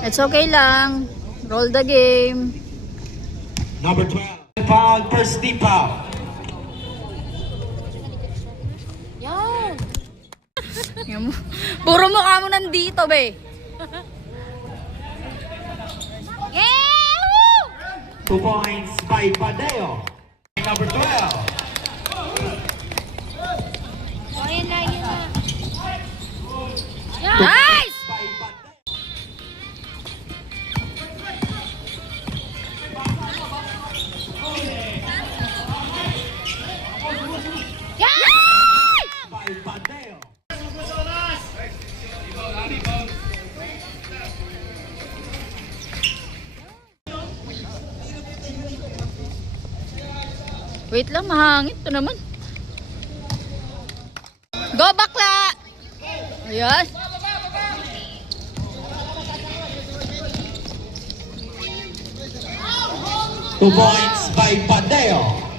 It's okay lang. Roll the game. Number 12. Foul, first deep foul. Yan. Puro mukha mo nandito, be. Yeah! 2 points by Padeo. Number 12. Nice! By Padeo. By Padeo. Wait lang, mahangin. Ito naman. Go, bakla! Ayan. 2 points by Padeo.